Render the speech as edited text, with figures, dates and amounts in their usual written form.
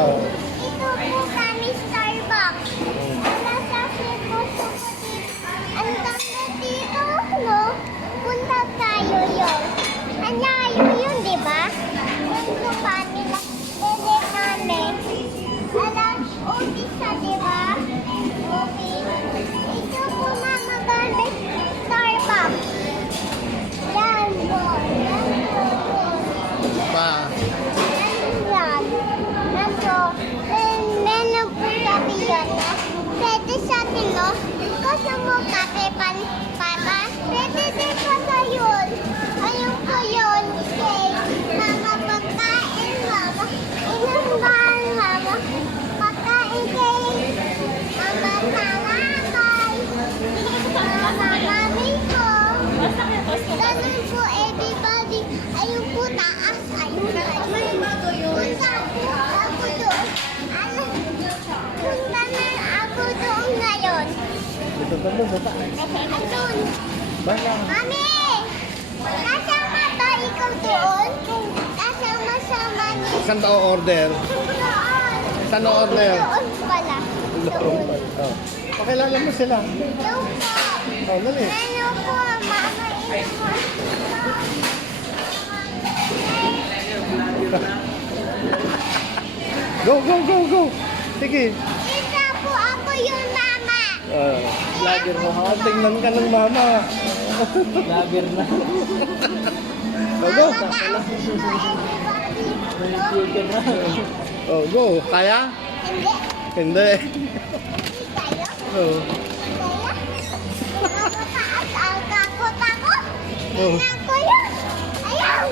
Oo. Ito po kami Starbucks. Nasa ko dito. Ang ganda dito, no? Punta tayo yun. Ang layo yun, di ba? Punta pa nila. Lele namin. Alam, office sa, di ba? Office. Ito po mama gamit Starbucks. Yan po. Yan po. Pa. Yan. Nandito. Meron po sabi yun. Pwede sa atin, no? Gusto mo kape para? Pwede din pa sa yun. Ayun po yun. Cake. Mama, pagkain, mama. Inambahan, mama. Pagkain cake. Mama, talakay. Mama, mami ko. Ganun po, everybody. Ayun po, taas. Ayun, ayun. Punta po ako doon. Punta na ako doon ngayon. Dito doon sa taas. Ayun. Bala. Mami! Kasama ba ikaw doon? Kasama-sama ni Saan ba order? doon. Saan order? Doon pala. Doon. Oh. Pakilala mo sila. Doon po. Oh, dali. Ano po, mama? Go, go, go, go. Sige. Isa po ako yung mama. Vlogger mo ha. Tingnan ka ng mama. Vlogger na. Oh, go. Mama, taas dito, everybody. Chicken na. Oh, go. Kaya? Hindi. Hindi. Hindi tayo. Oh. Kaya? Mataas ang takot ako. Oh. Tingnan ko yun. Ayaw.